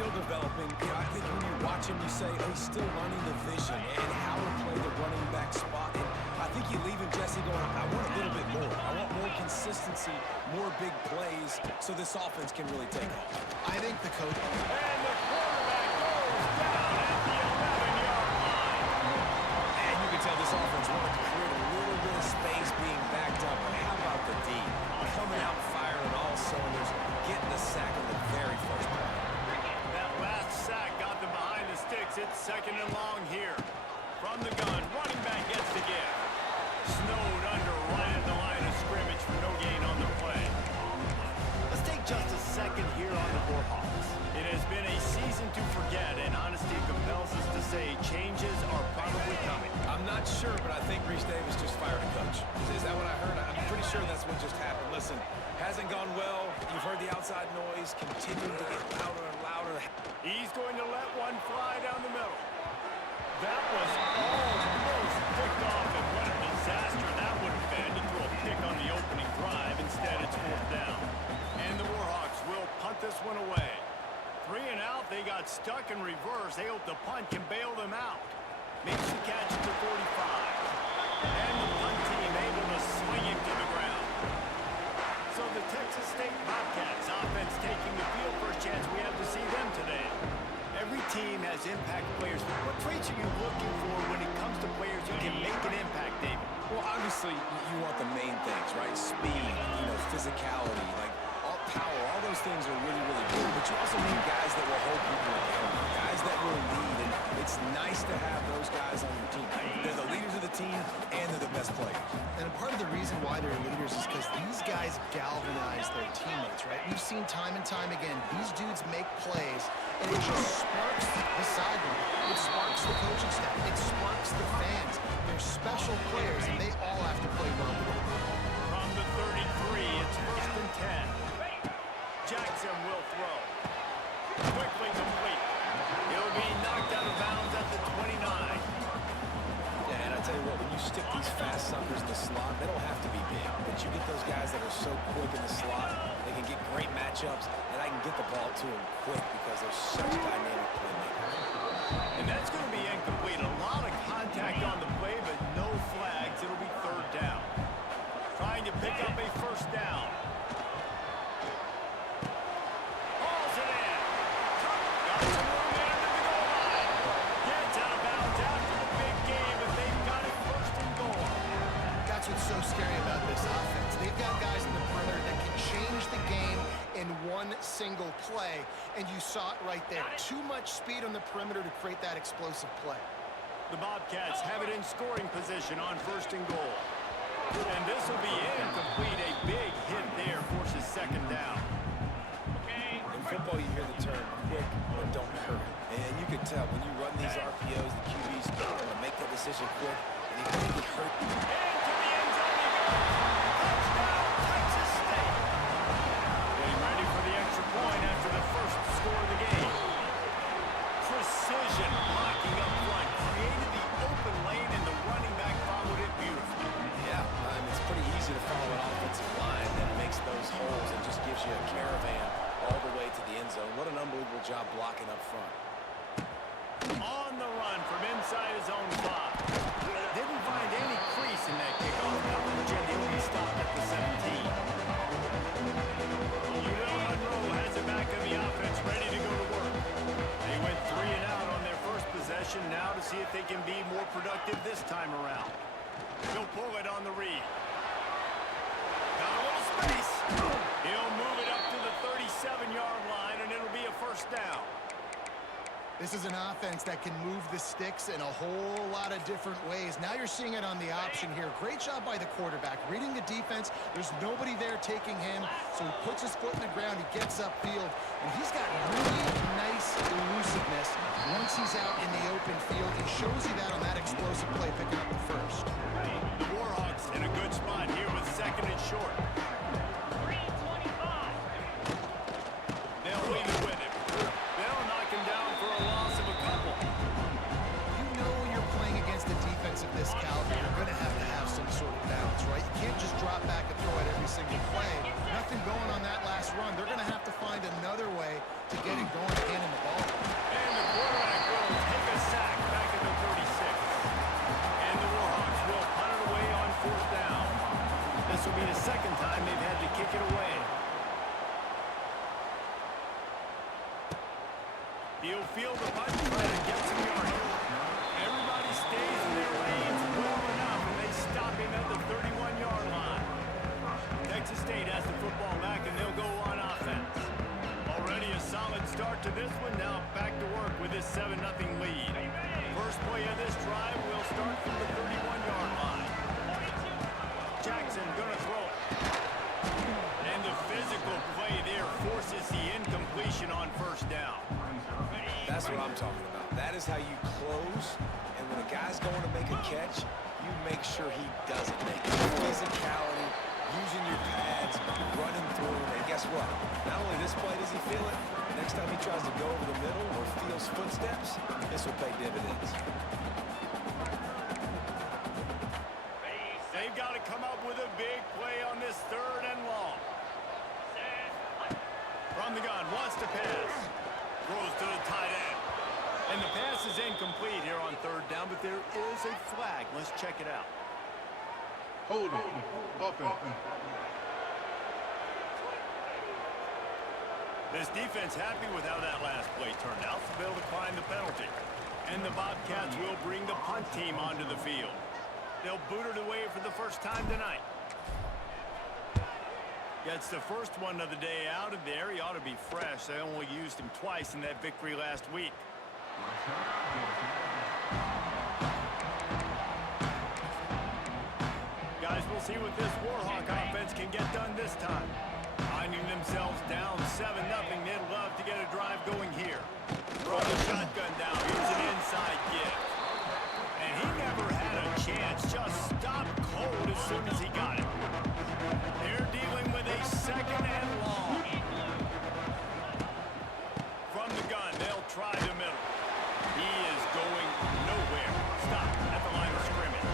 still developing. You know, I think when you watch him, you say, oh, he's still learning the vision and how to play the running back spot. And I think you leave him, Jesse, going, I want a little bit more. I want more consistency, more big plays, so this offense can really take off. I think the coach... And the quarterback goes down at the 11-yard line. And you can tell this offense wanted to create a little bit of space being backed up. But how about the D? Coming out firing all cylinders, getting the sack on the very first play. That last sack got them behind the sticks. It's 2nd and long here. From the gun, running back gets the give. Snowed under right at the line of scrimmage for no gain on the play. Let's take just a second here on the Warhawks. It has been a season to forget, and honesty compels us to say changes are probably coming. I'm not sure, but I think Reese Davis just fired a coach. Is that what I heard? I'm pretty sure that's what just happened. Listen, hasn't gone well. You've heard the outside noise continuing to get louder and louder. He's going to let one fly down the middle. That was almost picked off, and what a disaster that would have been to throw a pick on the opening drive. Instead, it's 4th down. And the Warhawks will punt this one away. 3 and out, they got stuck in reverse. They hope the punt can bail them out. Makes the catch at the 45. And the punt team able to swing it to the ground. So the Texas State Bobcats offense taking the field. First chance we have to see them today. Every team has impact players. What traits are you looking for when it comes to players who can make an impact, David? Well, obviously, you want the main things, right? Speed, physicality, like all power. All those things are really, really good. But you also need guys that will hold people accountable, guys that will lead. And it's nice to have those guys on your team. They're the leaders of the team, and they're the best players. And part of the reason why they're leaders is because these guys galvanize their teammates, right? We've seen time and time again, these dudes make plays, and it just sparks the sideline. It sparks the coaching staff. It sparks the fans. They're special players, and they all have to play well together. From the 33, it's 1st and 10. Jackson will throw. Quickly complete. He'll be knocked out of bounds at the 29. Yeah, and I tell you what, when you stick these fast suckers in the slot, they don't have to be big. But you get those guys that are so quick in the slot, they can get great matchups, and I can get the ball to them quick because they're such dynamic playmakers. And that's going to be incomplete. A lot of contact on the play, but no flags. It'll be 3rd down. Trying to pick up a 1st down. Hauls it in. Got some room there to the goal line. Gets out of bounds after the big game, but they've got it 1st and goal. That's what's so scary about this offense. They've got guys in the perimeter that can change the game in one single play, and you saw it right there. Too much speed on the perimeter to create that explosive play. The Bobcats have it in scoring position on 1st and goal. And this will be incomplete. A big hit there forces 2nd down. In football, you hear the term quick, but don't hurry. And you can tell when you run these RPOs, the QBs want to make that decision quick, and you can get hurt. Into the end zone he goes. Touchdown, Texas State. Getting ready for the extra point after the first score of the game. Precision blocking up front. Created the open lane, and the running back followed it beautifully. Yeah, it's pretty easy to follow an offensive line that makes those holes and just gives you a caravan all the way to the end zone. What an unbelievable job blocking up front. On the run from inside his own 5. Didn't find any crease in that kickoff coverage, and he'll be stopped at the 17. Monroe has it back in the offense, ready to go to work. They went 3 and out on their first possession, now to see if they can be more productive this time around. He'll pull it on the read. Got a little space. He'll move it up to the 37-yard line, and it'll be a 1st down. This is an offense that can move the sticks in a whole lot of different ways. Now you're seeing it on the option here. Great job by the quarterback. Reading the defense, there's nobody there taking him, so he puts his foot in the ground, he gets upfield, and he's got really nice elusiveness once he's out in the open field. He shows you that on that explosive play, picking up the 1st. The Warhawks in a good spot here with 2nd and short. They'll leave it with him. They'll knock him down for a loss of a couple. You know when you're playing against a defense of this caliber, you're going to have some sort of balance, right? You can't just drop back and throw it every single play. Nothing going on that last run. They're going to have to find another way to get it going again in the ball He'll field the punt and try to get some yardage. Everybody stays in their lanes well enough, and they stop him at the 31-yard line. Texas State has the football back, and they'll go on offense. Already a solid start to this one. Now back to work with this 7-0 lead. First play of this drive will start from the 31-yard line. Jackson gonna throw it. And the physical play there forces the incompletion on first down. That's what I'm talking about. That is how you close, and when a guy's going to make a catch, you make sure he doesn't make it. Physicality, using your pads, running through, and guess what? Not only this play does he feel it, next time he tries to go over the middle or feels footsteps, this will pay dividends. They've got to come up with a big play on this 3rd and long. From the gun, wants to pass. Throws to the tight end. And the pass is incomplete here on 3rd down, but there is a flag. Let's check it out. Hold on. Offense. This defense happy with how that last play turned out, so they'll decline the penalty. And the Bobcats will bring the punt team onto the field. They'll boot it away for the first time tonight. Gets the first one of the day out of there. He ought to be fresh. They only used him twice in that victory last week. Guys, we'll see what this Warhawk offense can get done this time. Finding themselves down 7-0, they'd love to get a drive going here. Throw the shotgun down. Here's an inside give. And he never had a chance. Just stopped cold as soon as he got it. They're dealing with a 2nd and long. From the gun, they'll try the middle. He is going nowhere. Stop at the line of scrimmage.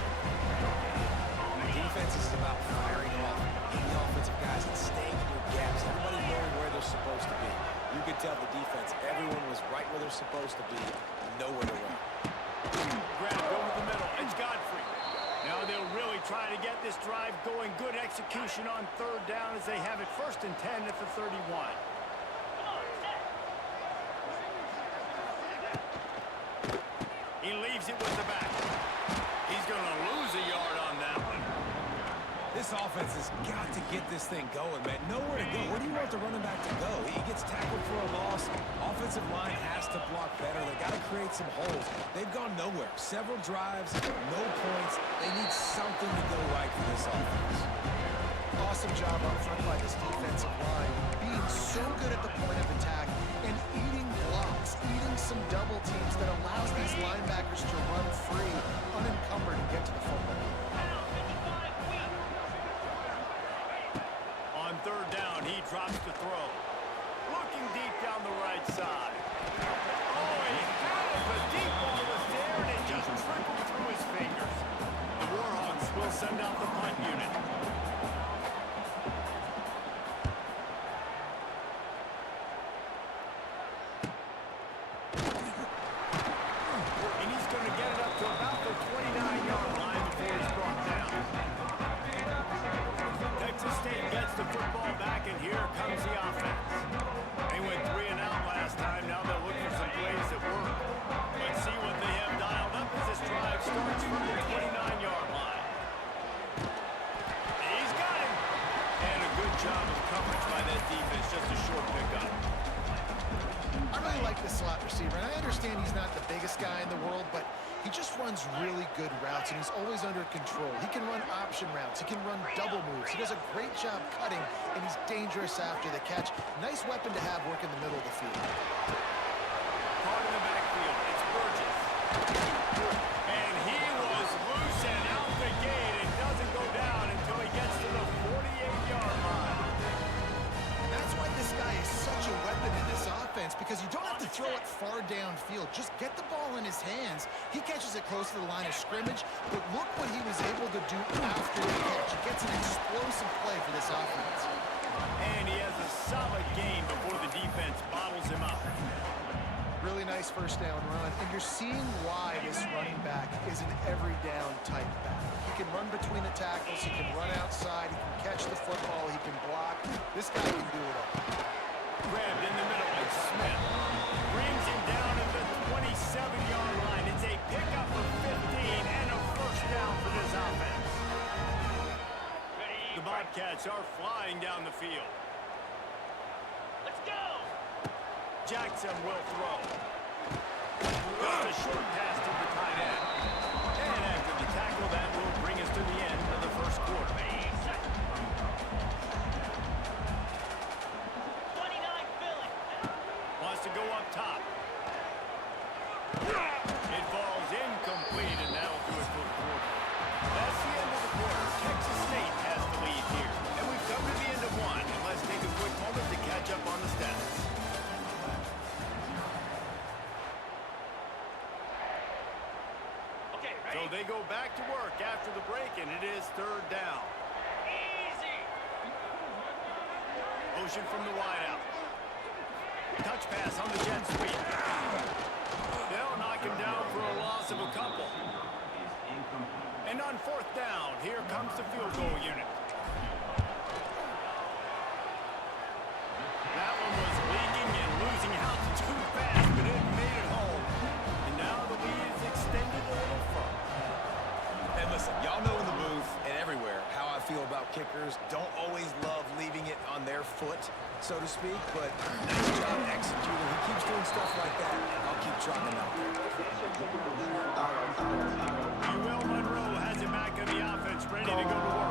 Defense is about firing off, hitting the offensive guys and staying in your gaps. Everybody knowing where they're supposed to be. You could tell the defense, everyone was right where they're supposed to be, nowhere to run. Grab over the middle. It's Godfrey. Now they'll really try to get this drive going. Good execution on 3rd down as they have it 1st and 10 at the 31. He leaves it with the back. He's going to lose a yard on that one. This offense has got to get this thing going, man. Nowhere to go. Where do you want the running back to go? He gets tackled for a loss. Offensive line has to block better. They got to create some holes. They've gone nowhere. Several drives, no points. They need something to go right for this offense. Awesome job up front by this defensive line. Being so good at the point of attack and eating blocks, eating some double teams that allows these linebackers to run free, unencumbered, and get to the football. On 3rd down, he drops the throw. Looking deep down the right side. Oh, he had it. The deep ball was there, and it just trickled through his fingers. The Warhawks will send out the punt unit. And he's going to get it up to about the 29-yard line before he's brought down. Texas State gets the football back, and here comes the offense. They went 3 and out last time. Now they'll look for some plays that work. Let's see what they have dialed up as this drive starts from the 29-yard line. He's got him. And a good job of coverage by that defense. Just a short pickup. I really like this slot receiver, and I understand he's not the biggest guy in the world, but he just runs really good routes, and he's always under control. He can run option routes. He can run double moves. He does a great job cutting, and he's dangerous after the catch. Nice weapon to have work in the middle of the field. Caught in the backfield. It's Burgess. And he was loose and out the gate. It doesn't go down until he gets to the 48-yard line. And that's why this guy is such a weapon in this offense, because you don't have to throw it far downfield. Just get the ball in his hands. He catches it close to the line of scrimmage, but look what he was able to do after the catch. He gets an explosive play for this offense. And he has a solid game before the defense bottles him up. Really nice first down run, and you're seeing why this running back is an every down type back. He can run between the tackles, he can run outside, he can catch the football, he can block. This guy can do it all. Grabbed in the middle by Smith. Brings him down field. Let's go! Jackson will throw. Just a short pass to the tight end. And after the tackle, that will bring us to the end of the first quarter. 29 Philly. Wants to go up top. It falls incomplete, and that'll do it for the quarter. That's the end of the quarter. Texas State has the lead here. And we've come to the end of one. And let's take a quick moment to catch up on the stats. Okay, ready? So they go back to work after the break, and it is third down. Easy. Motion from the wideout. Touch pass on the jet sweep. They'll knock him down for a loss of a couple. And on fourth down, here comes the field goal unit. That one was leaking and losing altitude fast, but it made it home. And now the lead is extended a little further. And listen, y'all know in the booth and everywhere how I feel about kickers. Don't always love leaving it on their foot, so to speak, but nice job executing. He keeps doing stuff like that. I'll keep trotting him out there. Monroe has it back in the offense, ready to go to work.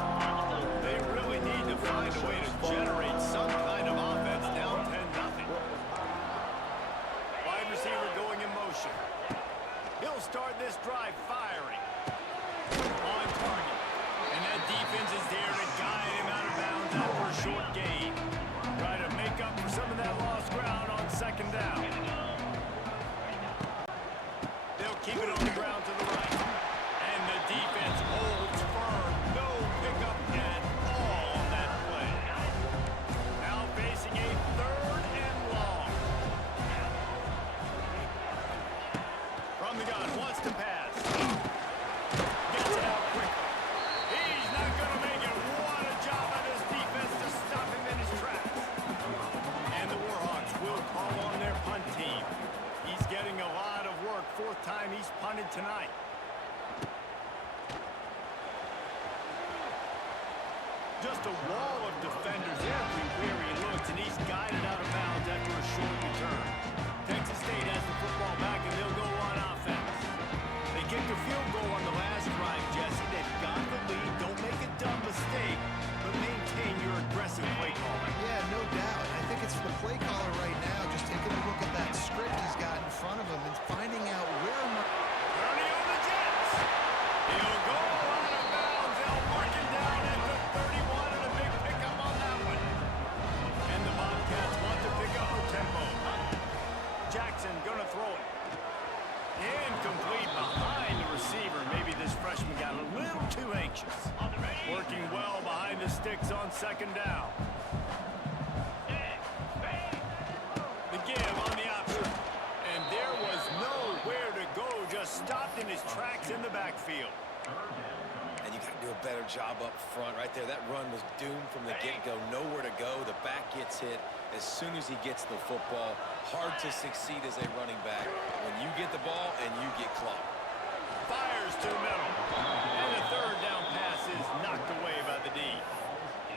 They really need to find a way to generate some kind of offense down 10-0. Wide receiver going in motion. He'll start this drive firing. On target. And that defense is there to guide him out of bounds after a short gain. Try to make up for some of that lost ground on second down. They'll keep it on the ground to the right. And the defense holds firm. No pickup at all on that play. Now facing a third and long. From the gun, wants to pass. Gets it out quickly. He's not going to make it. What a job by this defense to stop him in his tracks. And the Warhawks will call on their punt team. He's getting a lot of work. Fourth time he's punted tonight. Just a wall of defenders everywhere he looks, and he's guided out of bounds after a short return. Texas State has the football back, and they'll go on offense. They kicked a field goal on the last drive, Jesse. They've got the lead. Don't make a dumb mistake, but maintain your aggressive play calling. Yeah, no doubt. I think it's the play caller right now, just taking a look at that script he's got in front of him and finding out where Turning on the Jets. He'll go out of bounds. They'll mark him down at the 31, and a big pickup on that one. And the Bobcats want to pick up the tempo. Jackson gonna throw it. Incomplete behind the receiver. Maybe this freshman got a little too anxious. Working well behind the sticks on second down. The give on the option. And there was nowhere to go. Just stopped in his tracks in the backfield. And you got to do a better job up front right there. That run was doomed from the get-go. Nowhere to go. The back gets hit as soon as he gets the football. Hard to succeed as a running back when you get the ball and you get clocked. Fires to the middle. And the third down pass is knocked away by the D.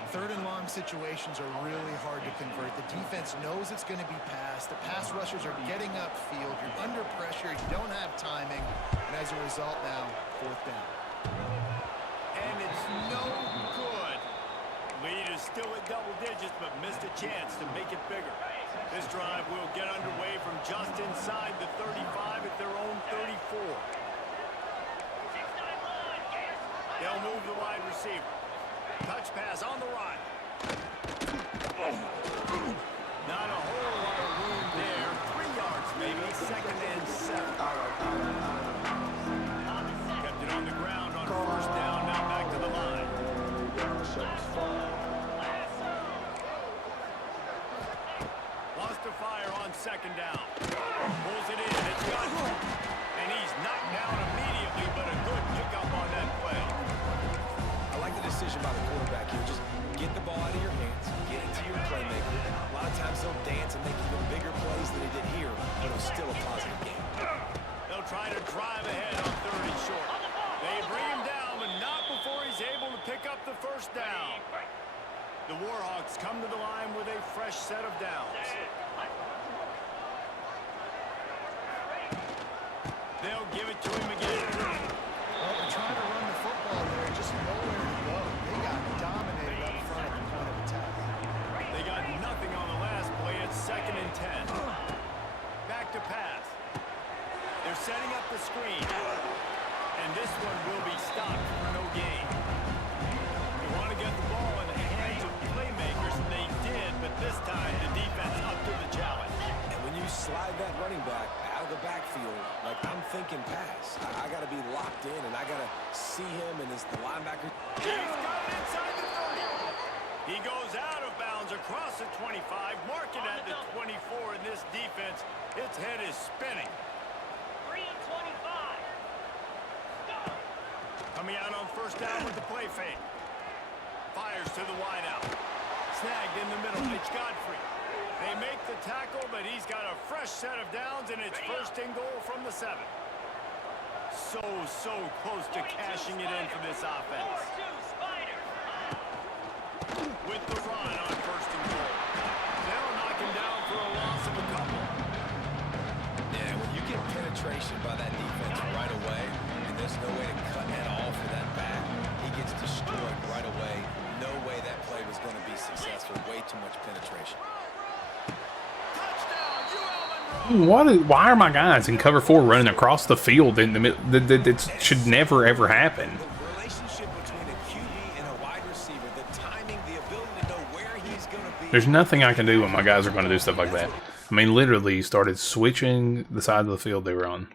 third and long situations are really hard to convert. The defense knows it's going to be passed. The pass rushers are getting upfield. You're under pressure. You don't have timing. And as a result now, fourth down. And it's no good. Lead is still at double digits, but missed a chance to make it bigger. This drive will get underway from just inside the 35 at their own 34. They'll move the wide receiver. Touch pass on the right. Not a whole lot of room there. 3 yards maybe, second and 7. Kept it on the ground on first down, now back to the line. Wants to fire on second down. Pulls it in, it's got him. And he's knocked down immediately, but a good pickup on that play. I like the decision by the quarterback here. Just get the ball out of your hands, get it to your playmaker. A lot of times they'll dance and make even bigger plays than they did here, but it was still a positive game. They'll try to drive ahead on third and short. They bring him down, but not before he's able to pick up the first down. The Warhawks come to the line with a fresh set of downs. They'll give it to him again. Well, they're trying to run the football there, just nowhere to go. They got dominated up front at the point of attack. They got nothing on the last play. It's 2nd and 10. Back to pass. They're setting up the screen. And this one will be stopped for no gain. You want to get the ball in the hands of playmakers, and they did, but this time the defense up to the challenge. And when you slide that running back out of the backfield, like I'm thinking pass. I got to be locked in, and I got to see him and his linebacker. He's got it inside the 30. He goes out of bounds across the 25, mark it at the 24 in this defense. Its head is spinning. 3:25. Coming out on first down with the play fake. Fires to the wideout. Snagged in the middle. It's Godfrey. They make the tackle, but he's got a fresh set of downs, and it's 1st and goal from the 7. So close to cashing it in for this offense. With the run on 1st and goal. They'll knock him down for a loss of a couple. Yeah, when you get penetration by that defense right away, and there's no way to cut at all for that back, he gets destroyed right away. No way that play was going to be successful. Way too much penetration. Why are my guys in cover 4 running across the field in the middle? That should never ever happen. The relationship between a QB and a wide receiver, the timing, the ability to know where he's going to be. There's nothing I can do when my guys are going to do stuff like that. I mean, literally started switching the side of the field they were on.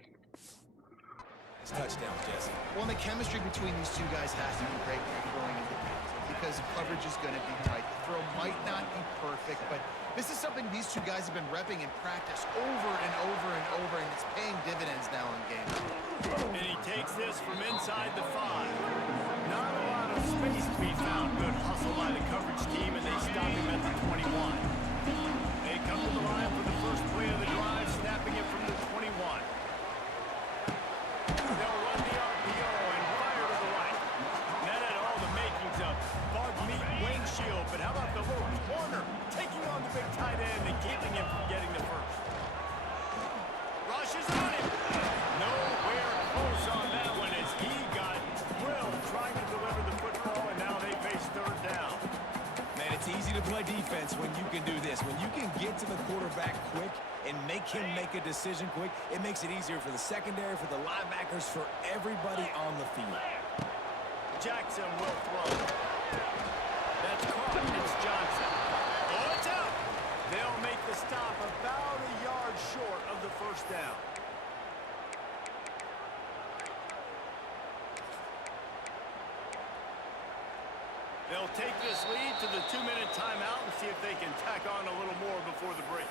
It's touchdown, Jesse. Well, the chemistry between these two guys has to be great when you're throwing into pass because coverage is going to be tight. The throw might not be perfect, but this is something these two guys have been repping in practice over and over and over, and it's paying dividends now in game. And he takes this from inside the 5. Not a lot of space to be found. Good hustle by the coverage team, and they stop him at the 21. They come to the line for the first play of the drive, snapping it from the 21. They'll run the RPO and fire to the right. And that had all the makings of bug meat wing shield, but how about the little corner taking on the big tight end and keeping him from getting the first? Rushes on him. Nowhere close on that one as he got drilled trying to deliver the football, and now they face 3rd down. Man, it's easy to play defense when you can do this. When you can get to the quarterback quick and make him make a decision quick, it makes it easier for the secondary, for the linebackers, for everybody on the field. Jackson will throw. That's caught. It's Johnson. Oh, it's out. They'll make the stop about a yard short of the 1st down. They'll take this lead to the 2-minute timeout and see if they can tack on a little more before the break.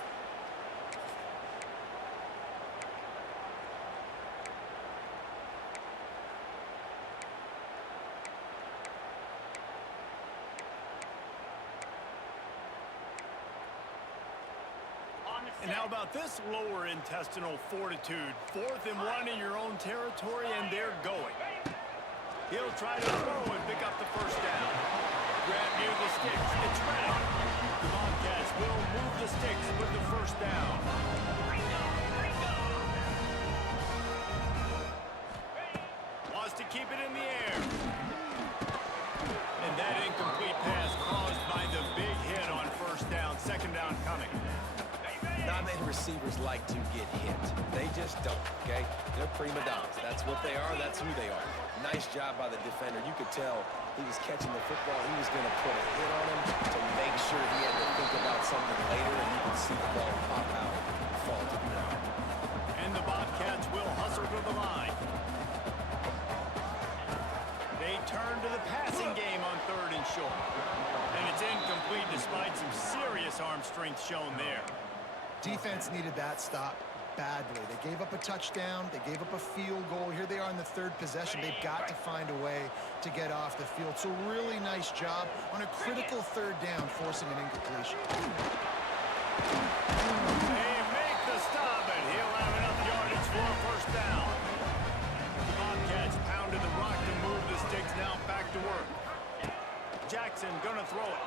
And how about this lower intestinal fortitude? 4th and 1 in your own territory, and they're going. He'll try to throw and pick up the 1st down. Grab near the sticks. It's ready. The Bobcats will move the sticks with the 1st down. Wants to keep it in the air. And that incomplete pass caused by the big hit on 1st down. 2nd down coming. Not many receivers like to get hit. They just don't, okay? They're prima donnas. That's what they are. That's who they are. Nice job by the defender. You could tell he was catching the football. He was going to put a hit on him to make sure he had to think about something later, and you could see the ball pop out and fall to the ground. And the Bobcats will hustle to the line. They turn to the passing game on 3rd and short. And it's incomplete despite some serious arm strength shown there. Defense needed that stop badly. They gave up a touchdown. They gave up a field goal. Here they are in the 3rd possession. They've got to find a way to get off the field. So really nice job on a critical 3rd down, forcing an incompletion. They make the stop, and he'll have enough yardage for a 1st down. The Bobcats pounded the rock to move the sticks. Now back to work. Jackson gonna throw it.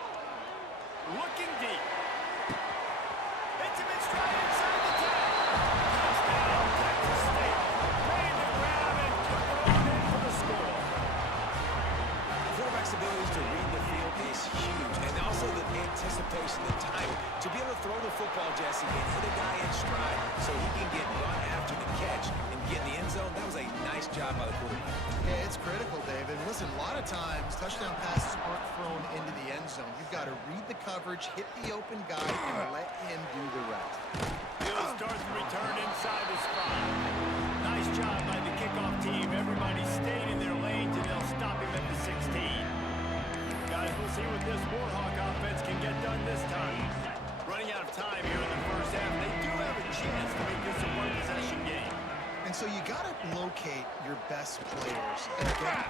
Jesse, and hit a guy in stride so he can get run after the catch and get in the end zone. That was a nice job by the quarterback. Yeah, it's critical, David. Listen, a lot of times touchdown passes aren't thrown into the end zone. You've got to read the coverage, hit the open guy, and let him do the rest. He'll start the return inside the spot. Nice job by the kickoff team. Everybody stayed in their lanes, and they'll stop him at the 16. Guys, we'll see what this Warhawk offense can get done this time. Running out of time here in the first half. They do have a chance to make this a one-possession game. And so you got to locate your best players and get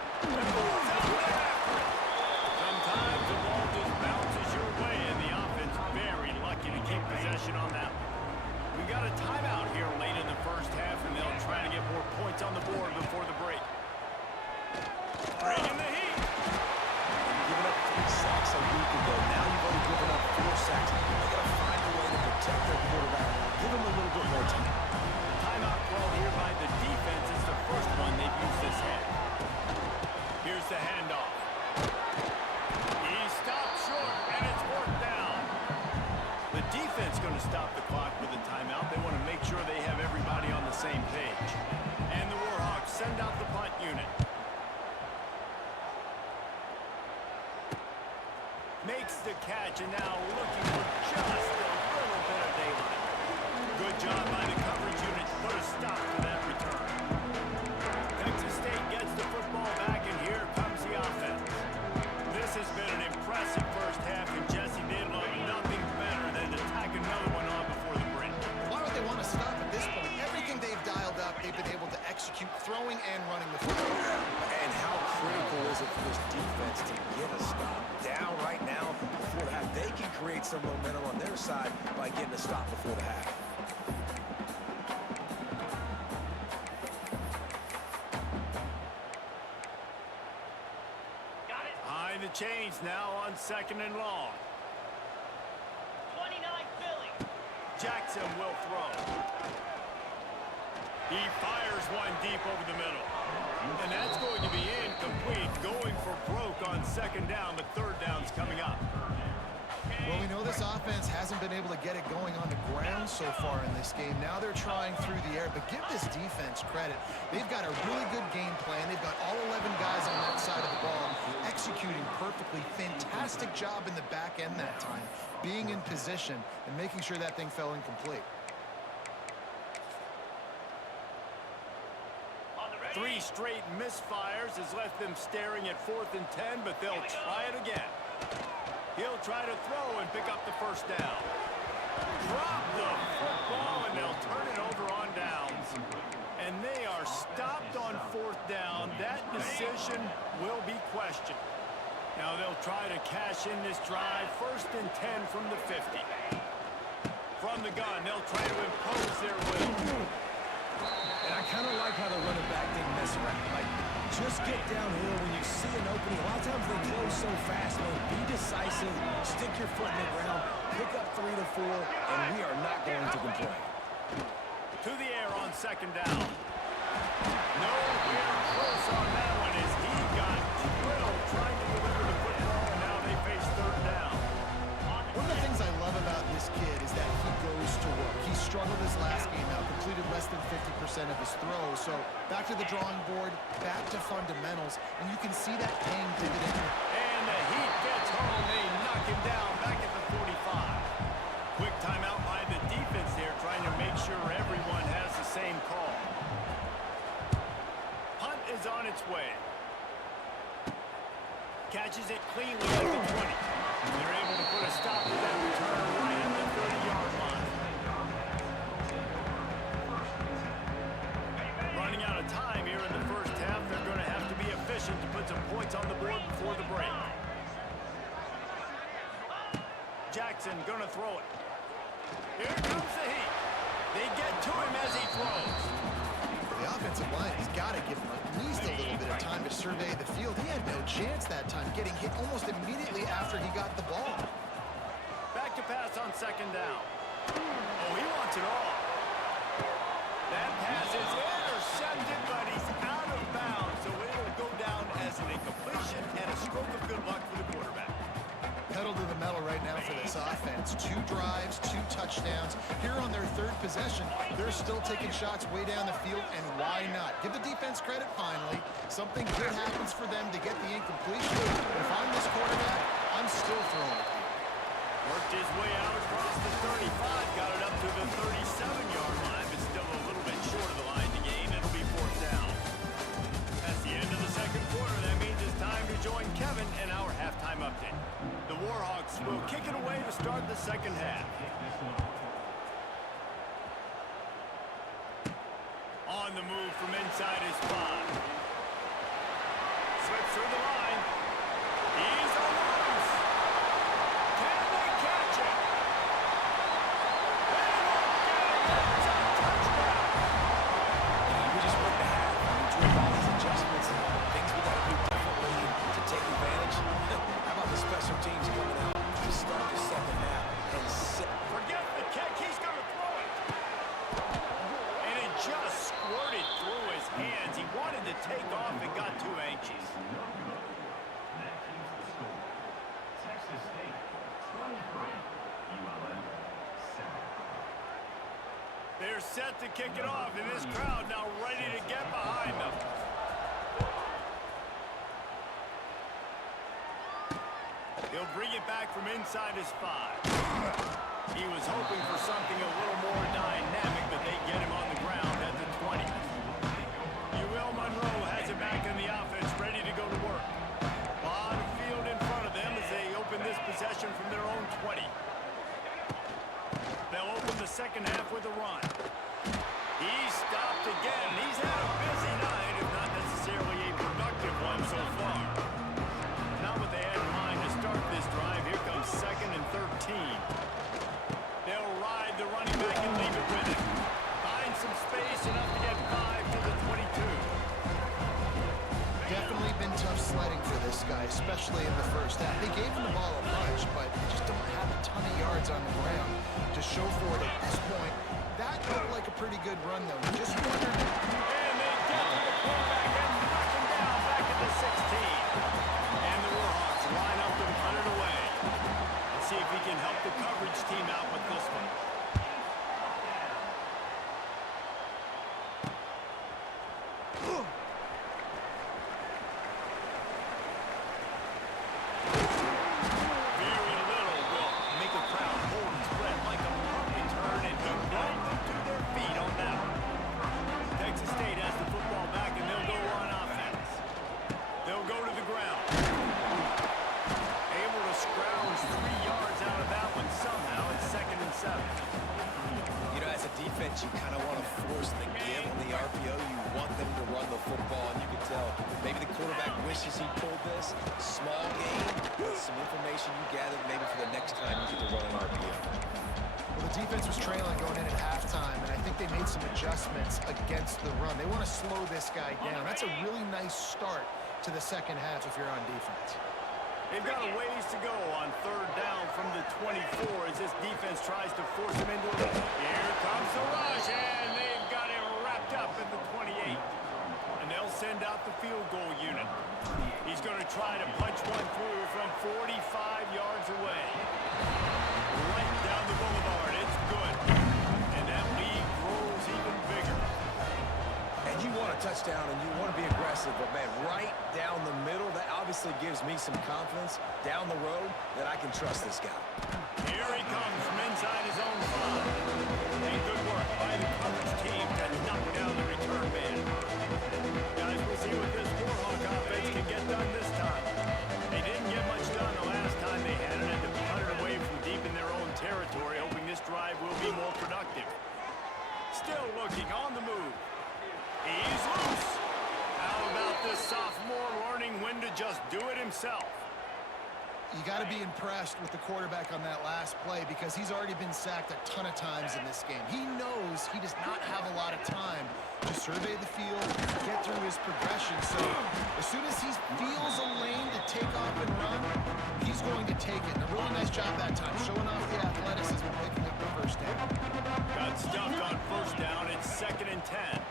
Sometimes the ball just bounces your way, and the offense very lucky to keep possession on that one. We got a timeout here late in the first half, and they'll try to get more points on the board before the break. Bringing the heat. Giving up 3 sacks a week ago. Now you've only given up 4 sacks. They got to find a way to protect their quarterback. Give him a little bit more time. Timeout called here by the defense. It's the first one they've used this half. Here's the handoff. He stopped short, and it's fourth down. The defense going to stop the clock with a timeout. They want to make sure they have everybody on the same page. And the Warhawks send out the punt unit. Makes the catch, and now looking for just a little bit of daylight. Good job by the coverage unit to put a stop to that return. Texas State gets the football back, and here comes the offense. This has been an impressive first half, and Jesse did nothing better than to tack another one on before the break. Why would they want to stop at this point? Everything they've dialed up, they've been able to execute throwing and running the football. And how critical is it for this defense to get a stop down right now before the half? They can create some momentum on their side by getting a stop before the half. Behind the chains now on 2nd and long. 29 Philly. Jackson will throw. He fires one deep over the middle. And that's going to be incomplete. Going for broke on 2nd down, but 3rd down's coming up. Well, we know this offense hasn't been able to get it going on the ground so far in this game. Now they're trying through the air, but give this defense credit. They've got a really good game plan. They've got all 11 guys on that side of the ball executing perfectly. Fantastic job in the back end that time, being in position and making sure that thing fell incomplete. 3 straight misfires has left them staring at 4th and 10, but they'll try it again. He'll try to throw and pick up the 1st down. Drop the football, and they'll turn it over on downs. And they are stopped on 4th down. That decision will be questioned. Now they'll try to cash in this drive. 1st and 10 from the 50. From the gun, they'll try to impose their will. And I kind of like how the running back didn't mess around. Like, just get downhill when you see an opening. A lot of times they close so fast, man. Be decisive, stick your foot in the ground, pick up 3 to 4, and we are not going to complain. To the air on 2nd down. Nowhere close on that one as he got drilled trying to deliver the football, and now they face 3rd down. One of the things I love about this kid is that he goes to work. He struggled his last game out, completed less than 50% of his throws. So back to the drawing board, back to fundamentals, and you can see that paying dividend. And the heat gets home. They knock him down back at the 45. Quick timeout by the defense there, trying to make sure everyone has the same call. Punt is on its way. Catches it cleanly at the 20. They're able to put a stop to that return right at the 30-yard line. Running out of time here in the first half. They're going to have to be efficient to put some points on the board before the break. Jackson going to throw it. Here comes the heat. They get to him as he throws. The offensive line has got to give him at least a little bit of time to survey the field. He had no chance that time, getting hit almost immediately after he got the ball. Back to pass on 2nd down. Oh, he wants it all. That pass is intercepted, but he's out of bounds, so it'll go down as an incompletion and a stroke of good luck for the quarterback. Pedal to the metal right now for this offense. defense, 2 drives, 2 touchdowns. Here on their 3rd possession, they're still taking shots way down the field, and why not? Give the defense credit finally. Something good happens for them to get the incompletion. But if I'm this quarterback, I'm still throwing it. Worked his way out across the 35, got it up to the 37-yard line, but still a little bit short of the line to gain. It'll be 4th down. That's the end of the 2nd quarter. That means it's time to join Kevin and our halftime update. The Warhawks will kick it away to start the 2nd half. On the move from inside his 5. Slips through the line. He's on the loose. Can they catch him? They won't get it. It's a touchdown. We just went to half. We drew all these adjustments and things we got to do differently to take advantage. How about the special teams coming out to start the 2nd half and set? Forget the kick. He's going to throw it. And it just squirted through his hands. He wanted to take off and got too anxious. They're set to kick it off, and this crowd now ready to get behind them. He'll bring it back from inside his 5. He was hoping for something a little more dynamic, but they get him on the ground at the 20. Monroe has it back in the offense, ready to go to work. A lot of field in front of them as they open this possession from their own 20. They'll open the 2nd half with a run. He's stopped again. He's had a busy night, if not necessarily a productive one so far. Not what they had in mind to start this drive. Here comes 2nd and 13. They'll ride the running back and leave it with him. Find some space, enough to get 5 to the 22. Definitely been tough sledding for this guy, especially in the 1st half. They gave him the ball a bunch, but they just don't have a ton of yards on the ground to show for it at this point. That looked like a pretty good run, though. You just wondered. And they get to the quarterback and knock him down back at the 16. And the Warhawks line up and punt it away. Let's see if he can help the coverage team out with this one. You kind of want to force the give on the RPO. You want them to run the football, and you can tell maybe the quarterback wishes he pulled this. Small game, but some information you gathered maybe for the next time you get to run an RPO. Well, the defense was trailing going in at halftime, and I think they made some adjustments against the run. They want to slow this guy down. That's a really nice start to the 2nd half if you're on defense. They've got a ways to go on 3rd down from the 24 as this defense tries to force him into it. Here comes the rush, and they've got him wrapped up at the 28. And they'll send out the field goal unit. He's going to try to punch one through from 45 yards away. Right down the boulevard. It's good. And that lead grows even bigger. And you want a touchdown and you want to be aggressive, but man, right down the middle, that obviously gives me some confidence down the road that I can trust this guy. Here he comes from inside his own 5. And good work by the coverage team to knock down the return man. Guys, we'll see what this Warhawk offense can get done this time. They didn't get much done the last time they had it, and to punt it away from deep in their own territory, hoping this drive will be more productive. Still looking on the move. He's loose. How about this sophomore learning when to just do it himself? You got to be impressed with the quarterback on that last play because he's already been sacked a ton of times in this game. He knows he does not have a lot of time to survey the field, get through his progression. So as soon as he feels a lane to take off and run, he's going to take it. And a really nice job that time, showing off the athleticism and picking up the 1st down. Got stuffed on 1st down. It's 2nd and 10.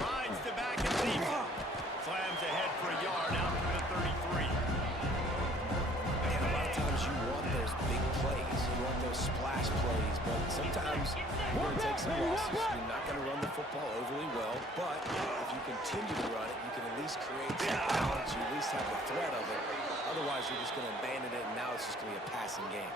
Finds the back and deep. Slams ahead for a yard out to the 33. And a lot of times you want those big plays. You want those splash some losses. You're not going to run the football overly well, but if you continue to run it, you can at least create some balance. You at least have the threat of it. Otherwise, you're just going to abandon it, and now it's just going to be a passing game.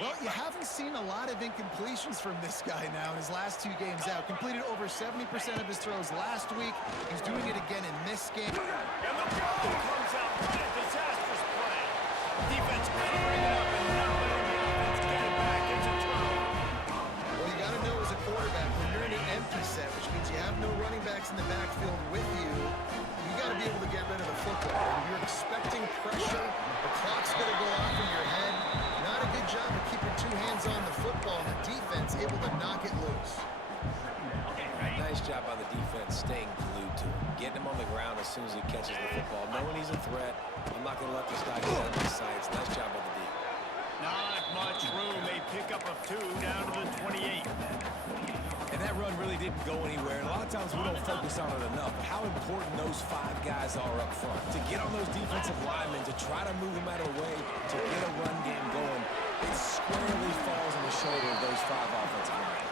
Well, you haven't seen a lot of incompletions from this guy now in his last 2 games out. Completed over 70% of his throws last week. He's doing it again in this game. And the ball comes out. What a disastrous play. Defense clearing it up and not letting the offense get it back. It's a turnover. Well, you got to know as a quarterback, when you're in an empty set, which means you have no running backs in the backfield with you, you got to be able to get rid of the football. When you're expecting pressure, the clock's going to go off in your head. Not a good job of keeping 2 hands on the football, and the defense able to knock it loose. Nice job by the defense staying glued to him, getting him on the ground as soon as he catches the football, knowing he's a threat. I'm not going to let this guy get out of my sights. Nice job by the D. Not much room. A pickup of 2 down to the 28. And that run really didn't go anywhere. And a lot of times we don't focus on it enough, but how important those 5 guys are up front. To get on those defensive linemen, to try to move them out of the way, to get a run game going, it squarely falls on the shoulder of those 5 offensive linemen.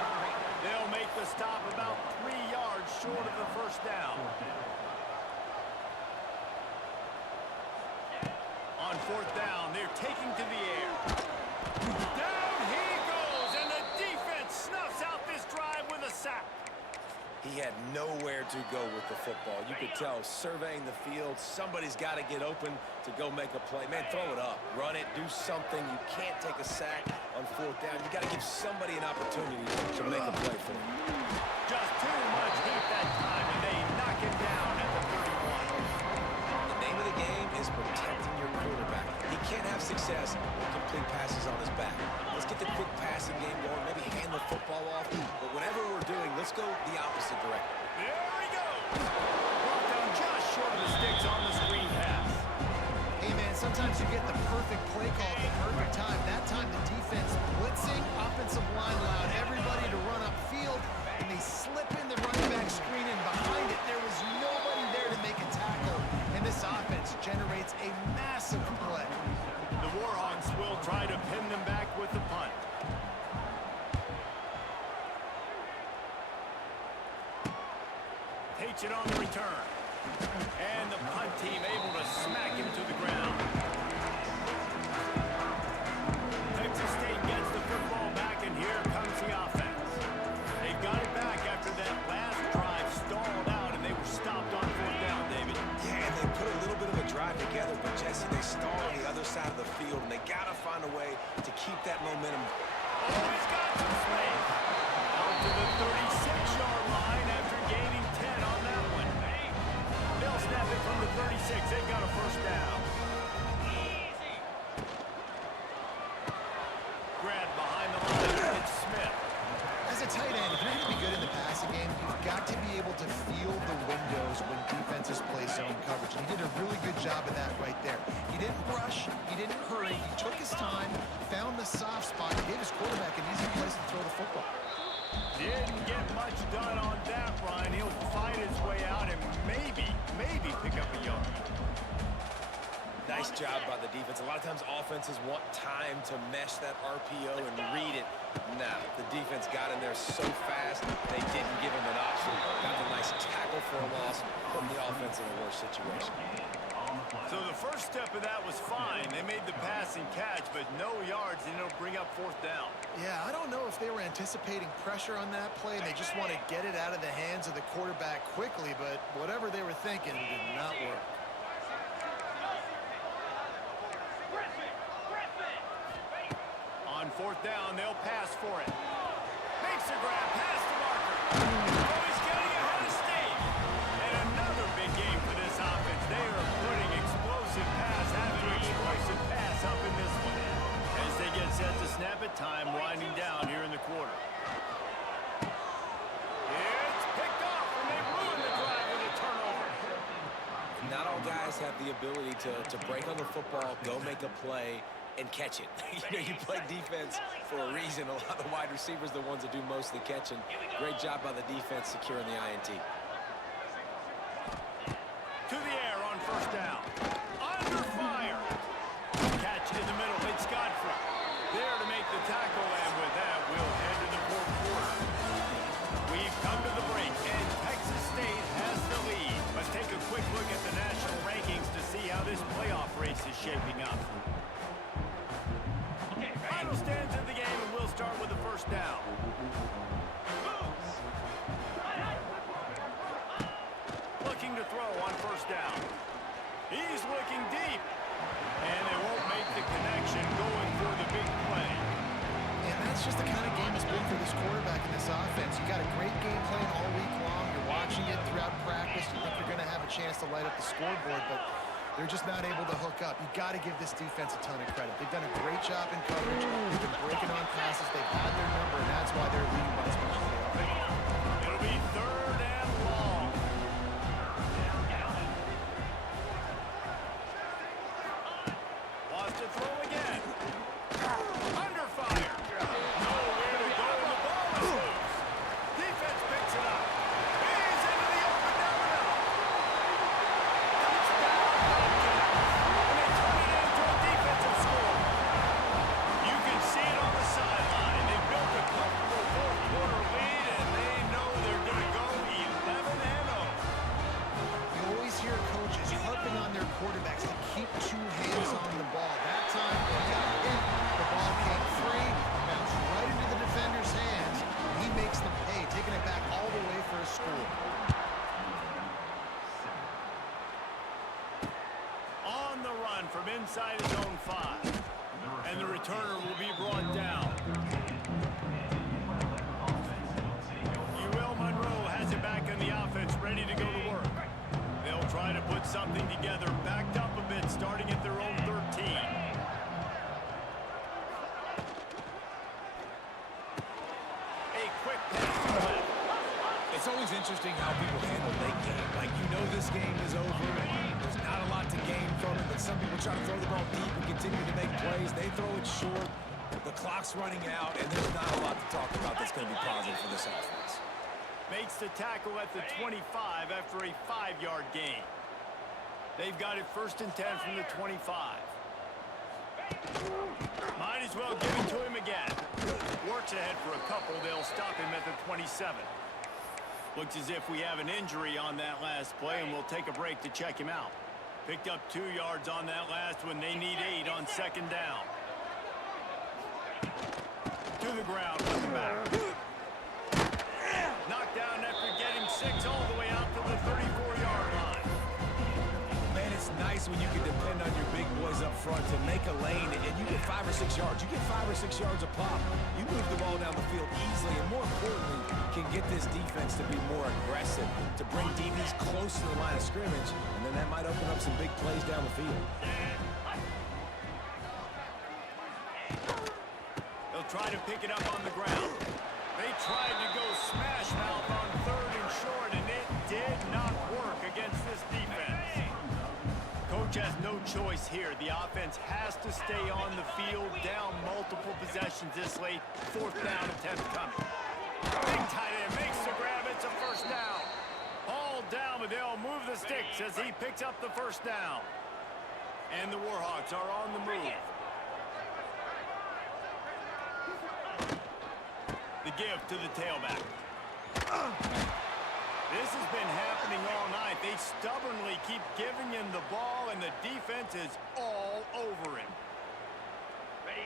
They'll make the stop about 3 yards short of the first down. On 4th down, they're taking to the air. Down he goes, and the defense snuffs out this drive with a sack. He had nowhere to go with the football. You could tell, surveying the field, somebody's got to get open to go make a play. Man, throw it up, run it, do something. You can't take a sack on 4th down. You got to give somebody an opportunity to make a play for him. Just too much heat that time, and they knock it down at the 31. The name of the game is protecting your quarterback. He can't have success with complete passes on his back. Let's get the quick passing game going, maybe hand the football off. But whatever we're doing, let's go the opposite direction. There he goes. Brought down just short of the sticks on the screen pass. Hey, man, sometimes you get the perfect play call at the perfect time. That time the defense blitzing, offensive line allowed everybody to run upfield, and they slip in the running back screen, and behind it there was nobody there to make a tackle, and this offense generates a massive play. The Warhawks will try to pin them back with the punt. Takes it on the return. And the punt team able to smack him to the ground. Texas State gets the football back, and here comes the offense. They got it back after that last drive stalled out, and they were stopped on 4th down, David. Yeah, and they put a little bit of a drive together, but Jesse, they stall on the other side of the field, and they got to find a way to keep that momentum. Oh, he's got some space. Out to the 36-yard line after gaining 10 on that one. They'll snap it from the 36. They've got a first down. Grab behind the line. It's Smith. As a tight end, if you're going to be good in the passing game, you've got to be able to feel the windows when defenses play zone coverage. And he did a really good job of that right there. He didn't rush. He didn't hurry. He took his time, found the soft spot, and gave his quarterback an easy place to throw the football. Didn't get much done on that run. He'll fight his way out and maybe pick up a yard. Nice job by the defense. A lot of times offenses want time to mesh that RPO and read it. Nah, the defense got in there so fast, they didn't give him an option. Got the nice tackle for a loss, putting the offense in a worse situation. So the first step of that was fine. They made the pass and catch, but no yards, and it'll bring up 4th down. Yeah, I don't know if they were anticipating pressure on that play, and they just want to get it out of the hands of the quarterback quickly, but whatever they were thinking did not work. On 4th down, they'll pass for it. Makes a grab, pass to Marker. Oh, he's getting ahead of steam. And another big game for this offense. They are putting explosive pass after explosive pass up in this one. As they get set to snap it, time winding down here in the quarter. It's picked off, and they ruin the drive with a turnover. Not all guys have the ability to break on the football, go make a play, and catch it. You play defense for a reason. A lot of the wide receivers are the ones that do most of the catching. Great job by the defense securing the INT. To the air on 1st down. Under fire. Catch in the middle. It's Godfrey. There to make the tackle, and with that, we'll head to the 4th quarter. down. He's looking deep. And they won't make the connection going for the big play. And that's just the kind of game it's been for this quarterback in this offense. You got a great game plan all week long. You're watching it throughout practice. You think you're going to have a chance to light up the scoreboard, but they're just not able to hook up. You got to give this defense a ton of credit. They've done a great job in coverage. They've been breaking on passes. They've had their number, and that's why they're leading by as much as they are. It'll be 3rd and long. Wants to throw again. Under fire. Nowhere to go. The ball is loose. Defense picks it up. He's into the open down the middle. Touchdown, Bobcats. And they turn it into a defensive score. You can see it on the sideline. They built a comfortable fourth-quarter lead, and they know they're going to go 11-0. You always hear coaches harping on their quarterbacks to keep 2 hands on the ball. That time, he got hit. The ball came free, bounced right into the defender's hands, and he makes them pay, taking it back all the way for a score. On the run from inside his own 5. And the returner will be brought down. Monroe has it back in the offense, ready to go to work. They'll try to put something together, backed up a bit, starting at their own 13. A quick pass to the left. It's always interesting how people handle late game. Like, you know this game is over. There's not a lot to gain from it, but some people try to throw the ball deep and continue to make plays. They throw it short. The clock's running out, and there's not a lot to talk about that's going to be positive for this offense. Makes the tackle at the 25 after a 5-yard gain. They've got it 1st and 10 from the 25. Might as well give it to him again. Works ahead for a couple. They'll stop him at the 27. Looks as if we have an injury on that last play, and we'll take a break to check him out. Picked up 2 yards on that last one. They need 8 on 2nd down. To the ground with the back. Knocked down after getting 6 all the way out to the 34-yard line. Man, it's nice when you can depend on your big boys up front to make a lane, and you get 5 or 6 yards. You get 5 or 6 yards a pop. You move the ball down the field easily, and more importantly, can get this defense to be more aggressive, to bring DBs close to the line of scrimmage, and then that might open up some big plays down the field. They'll try to pick it up on the ground. They tried to go smash mouth on 3rd and short, and it did not work against this defense. Coach has no choice here. The offense has to stay on the field, down multiple possessions this late. 4th down attempt coming. Big tight end makes the grab. It's a 1st down. All down, but they'll move the sticks as he picks up the 1st down. And the Warhawks are on the move. The give to the tailback. This has been happening all night. They stubbornly keep giving him the ball, and the defense is all over him.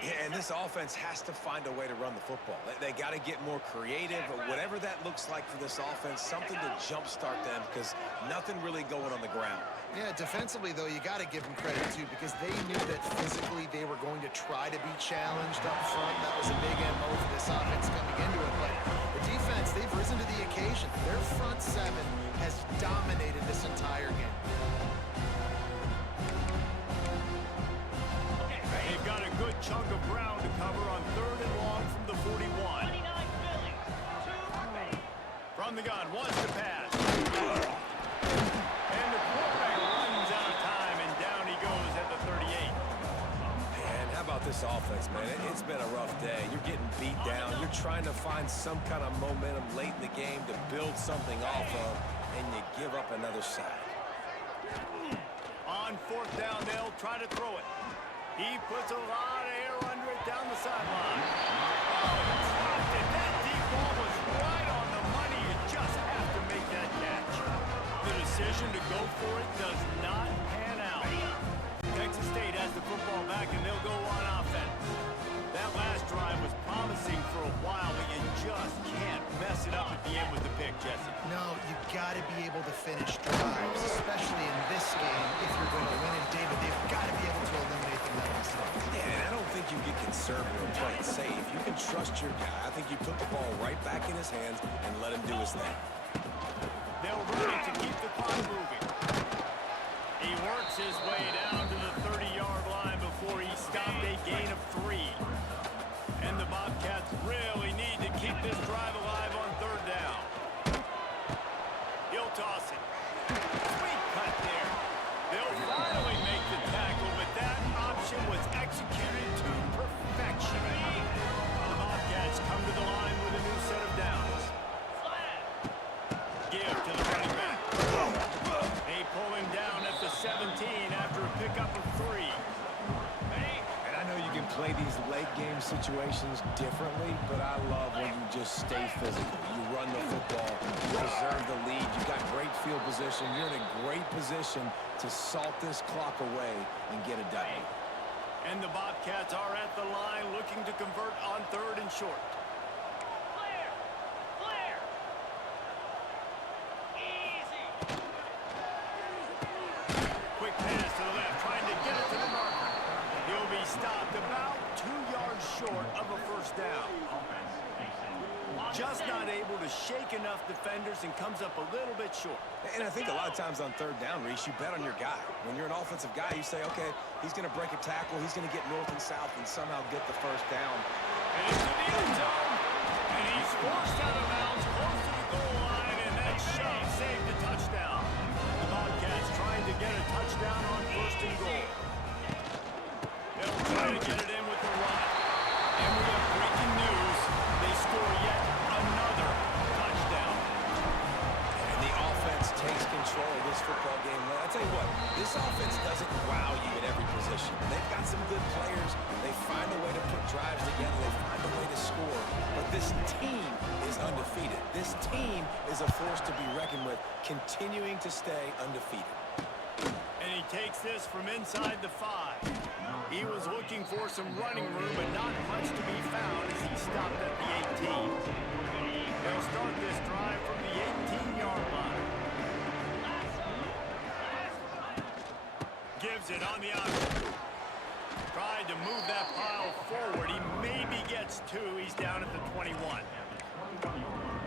Yeah, and this offense has to find a way to run the football. They got to get more creative, or whatever that looks like for this offense, something to jumpstart them, because nothing really going on the ground. Yeah, defensively, though, you got to give them credit, too, because they knew that physically they were going to try to be challenged up front. That was a big MO for this offense coming into it. But the defense, they've risen to the occasion. Their front 7 has dominated this entire game. They've got a good chunk of ground to cover on 3rd and long from the 41. From the gun, wants to pass. And the quarterback runs out of time, and down he goes at the 38. Man, how about this offense, man? It's been a rough day. You're getting beat down. You're trying to find some kind of momentum late in the game to build something off of, and you give up another sack. On 4th down, they'll try to throw it. He puts a lot of air under it down the sideline. Oh, he dropped it. That deep ball was right on the money. You just have to make that catch. The decision to go for it does not pan out. Texas State has the football back, and they'll go on offense. That last drive was promising for a while, but you just can't mess it up at the end with the pick, Jesse. No, you got to be able to finish drives, especially in this conservative and play it safe. You can trust your guy. I think you put the ball right back in his hands and let him do his thing. They'll run it to keep the clock moving. He works his way down to the 30-yard line before he stopped a gain of 3. And the Bobcats really need to keep this drive alive on third down. He'll toss it. Sweet cut there. They'll finally make the tackle, but that option was executed to perfection. The Bobcats come to the line with a new set of downs. Give to the running back. They pull him down at the 17 after a pickup of 3. And I know you can play these late game situations differently, but I love when you just stay physical. You run the football, you preserve the lead, you've got great field position, you're in a great position to salt this clock away and get a W. And the Bobcats are at the line looking to convert on third and short. Clear! Clear! Easy! Quick pass to the left, trying to get it to the marker. He'll be stopped about 2 yards short of a first down. Just not able to shake enough defenders and comes up a little bit short. And I think a lot of times on third down, Reese, you bet on your guy. When you're an offensive guy, you say, okay, he's going to break a tackle, he's going to get north and south and somehow get the first down. And into the end zone. And he's forced out of bounds close to the goal line, and that shove saved the touchdown. The Bobcats trying to get a touchdown on first and goal. They'll try to get it in with the run. And we have breaking news. They score yet another touchdown. And the offense takes control of this football game. I'll tell you what, this offense doesn't wow you at every position. They've got some good players. They find a way to put drives together. They find a way to score. But this team is undefeated. This team is a force to be reckoned with, continuing to stay undefeated. And he takes this from inside the 5. He was looking for some running room, but not much to be found as he stopped at the 18. They'll start this drive from the 18-yard line. Gives it on the option. Tried to move that pile forward. He maybe gets 2. He's down at the 21.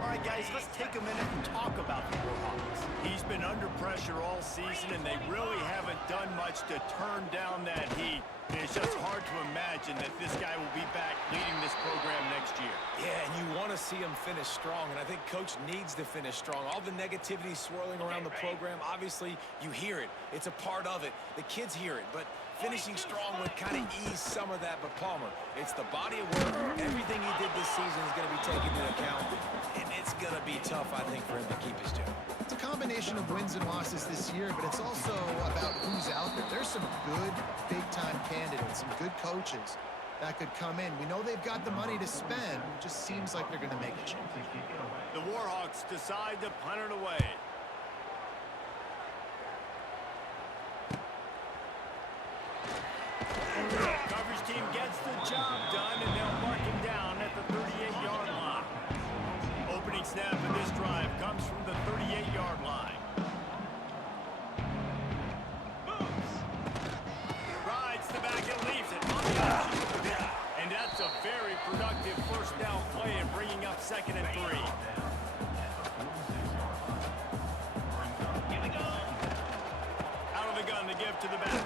All right, guys, let's take a minute and talk about the Warhawks. He's been under pressure all season, and they really haven't done much to turn down that heat. And it's just hard to imagine that this guy will be back leading this program next year. Yeah, and you want to see him finish strong, and I think Coach needs to finish strong. All the negativity swirling around the program, obviously, you hear it. It's a part of it. The kids hear it, but finishing strong would kind of ease some of that. But Palmer, it's the body of work. Everything he did this season is going to be taken into account, and it's going to be tough, I think, for him to keep his job. It's a combination of wins and losses this year, but it's also about who's out there. There's some good big-time candidates, some good coaches that could come in. We know they've got the money to spend. It just seems like they're going to make a change. The Warhawks decide to punt it away. Coverage team gets the job done, and they'll mark him down at the 38-yard line. Opening snap of this drive comes from the 38-yard line. Rides the back and leaves it on the option. And that's a very productive first down play and bringing up 2nd and 3. Out of the gun to give to the back.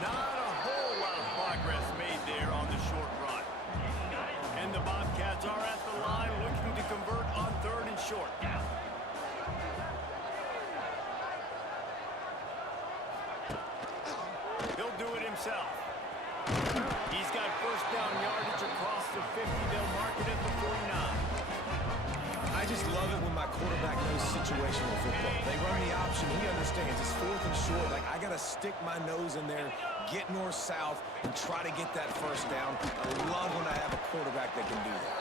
Not a whole lot of progress made there on the short run. And the Bobcats are at the line looking to convert on 3rd and short. He'll do it himself. He's got first down yardage across the 50. They'll mark it at the 49. I just love it when my quarterback knows situational football. They run the option. He understands. It's 4th and short. Like, I got to stick my nose in there, get north-south, and try to get that first down. I love when I have a quarterback that can do that.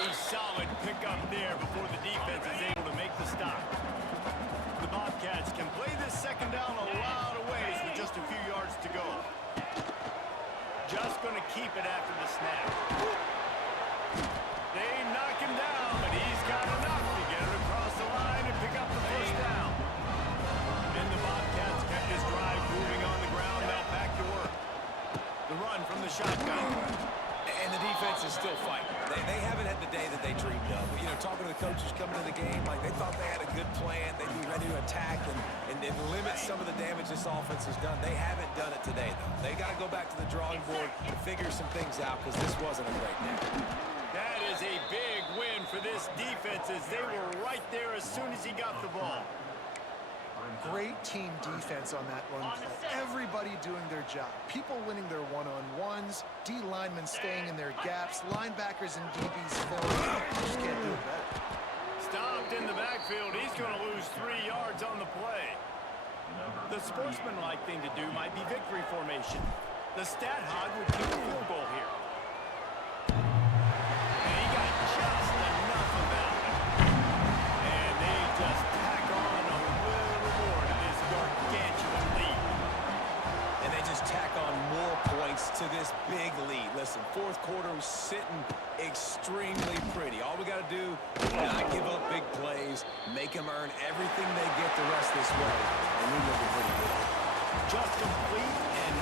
A solid pickup there before the defense is able to make the stop. The Bobcats can play this 2nd down a lot of ways with just a few yards to go. Just going to keep it after the snap. They knock him down, but he's got enough to get it across the line and pick up the first down. And the Bobcats kept this drive moving on the ground. Now back to work. The run from the shotgun. is still fighting. They haven't had the day that they dreamed of. You know, talking to the coaches coming to the game, like they thought they had a good plan. They'd be ready to attack and limit some of the damage this offense has done. They haven't done it today, though. They got to go back to the drawing board and figure some things out because this wasn't a great day. That is a big win for this defense as they were right there as soon as he got the ball. Great team defense on that run play. Everybody doing their job. People winning their one-on-ones, D linemen staying in their gaps, linebackers and DBs filling. Just can't do it better. Stopped in the backfield. He's going to lose 3 yards on the play. The sportsmanlike thing to do might be victory formation. The stat hog would kick a field goal here. And he got just enough of that. And they just tack on a little more to this gargantuan lead. And they just tack on more points to this big lead. Listen, fourth quarter was sitting extremely pretty. All we got to do is not give up big plays, make them earn everything they get the rest this way, and we're looking pretty good. Just complete and